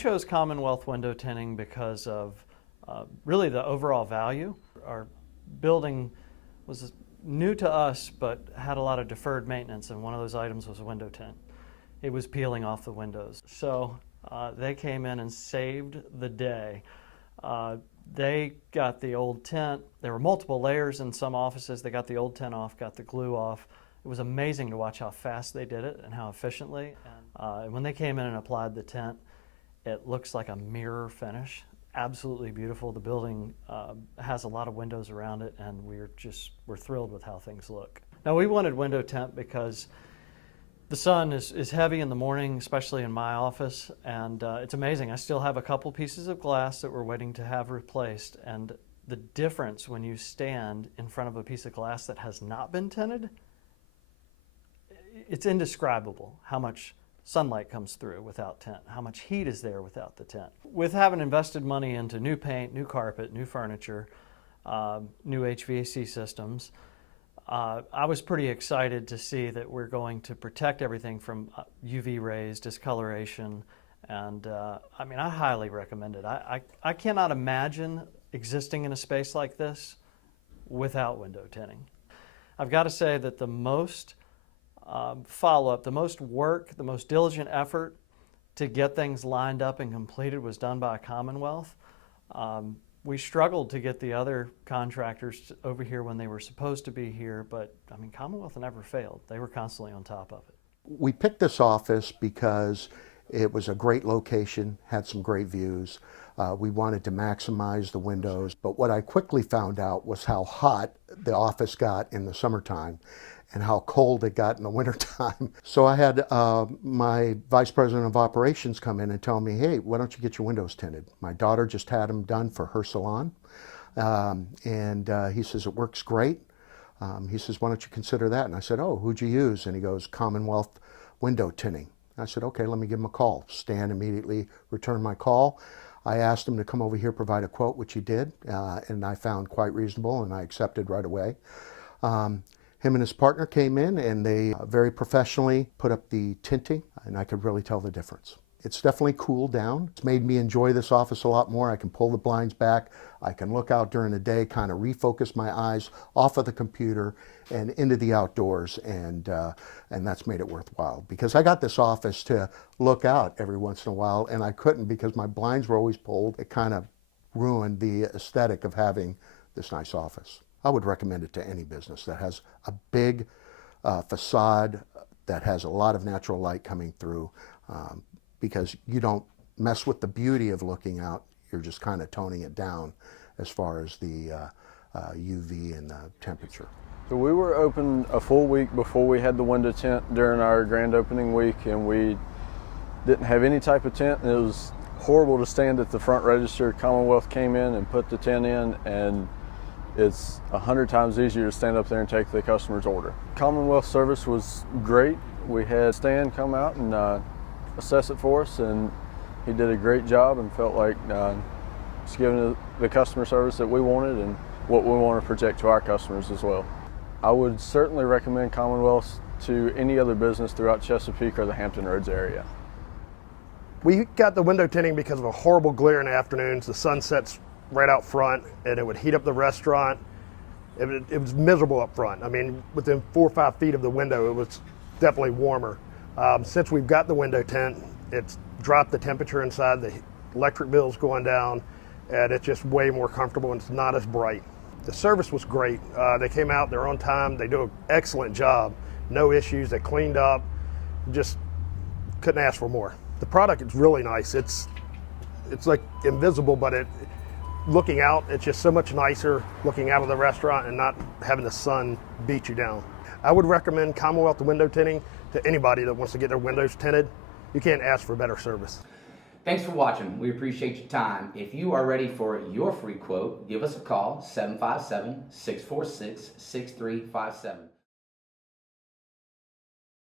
chose Commonwealth window tinting because of really the overall value. Our building was new to us, but had a lot of deferred maintenance, and one of those items was a window tint. It was peeling off the windows. So they came in and saved the day. They got the old tint. There were multiple layers in some offices. They got the old tint off, got the glue off. It was amazing to watch how fast they did it and how efficiently. And when they came in and applied the tint, it looks like a mirror finish. Absolutely beautiful. The building has a lot of windows around it, and we're thrilled with how things look. Now, we wanted window tint because the sun is heavy in the morning, especially in my office, and it's amazing. I still have a couple pieces of glass that we're waiting to have replaced, and the difference when you stand in front of a piece of glass that has not been tinted, it's indescribable how much sunlight comes through without tint, how much heat is there without the tint. With having invested money into new paint, new carpet, new furniture, new HVAC systems, I was pretty excited to see that we're going to protect everything from UV rays, discoloration, and I mean, I highly recommend it. I cannot imagine existing in a space like this without window tinting. I've got to say that the most follow-up, the most work, the most diligent effort to get things lined up and completed was done by Commonwealth. We struggled to get the other contractors over here when they were supposed to be here, but I mean, Commonwealth never failed. They were constantly on top of it. We picked this office because it was a great location, had some great views. We wanted to maximize the windows, but what I quickly found out was how hot the office got in the summertime and how cold it got in the wintertime. So I had my vice president of operations come in and tell me, hey, why don't you get your windows tinted? My daughter just had them done for her salon. He says, it works great. He says, why don't you consider that? And I said, oh, who'd you use? And he goes, Commonwealth Window Tinting. I said, okay, let me give him a call. Stan immediately returned my call. I asked him to come over here, provide a quote, which he did, and I found quite reasonable, and I accepted right away. Him and his partner came in, and they very professionally put up the tinting, and I could really tell the difference. It's definitely cooled down. It's made me enjoy this office a lot more. I can pull the blinds back. I can look out during the day, kind of refocus my eyes off of the computer and into the outdoors, and that's made it worthwhile. Because I got this office to look out every once in a while, and I couldn't because my blinds were always pulled. It kind of ruined the aesthetic of having this nice office. I would recommend it to any business that has a big facade, that has a lot of natural light coming through, because you don't mess with the beauty of looking out. You're just kind of toning it down as far as the UV and the temperature. So we were open a full week before we had the window tint during our grand opening week, and we didn't have any type of tint. And it was horrible to stand at the front register. Commonwealth came in and put the tint in, and it's 100 times easier to stand up there and take the customer's order. Commonwealth service was great. We had Stan come out and assess it for us, and he did a great job and felt like it's giving the customer service that we wanted and what we want to project to our customers as well. I would certainly recommend Commonwealth to any other business throughout Chesapeake or the Hampton Roads area. We got the window tinting because of a horrible glare in the afternoons. The sun sets right out front, and it would heat up the restaurant. It was miserable up front. I mean, within 4 or 5 feet of the window, it was definitely warmer. Since we've got the window tint, it's dropped the temperature inside, the electric bill's going down, and it's just way more comfortable, and it's not as bright. The service was great. They came out, they're on time, they do an excellent job. No issues, they cleaned up, just couldn't ask for more. The product is really nice. It's like invisible, but looking out, it's just so much nicer looking out of the restaurant and not having the sun beat you down. I would recommend Commonwealth window tinting to anybody that wants to get their windows tinted. You can't ask for better service. Thanks for watching. We appreciate your time. If you are ready for your free quote, give us a call, 757-646-6357.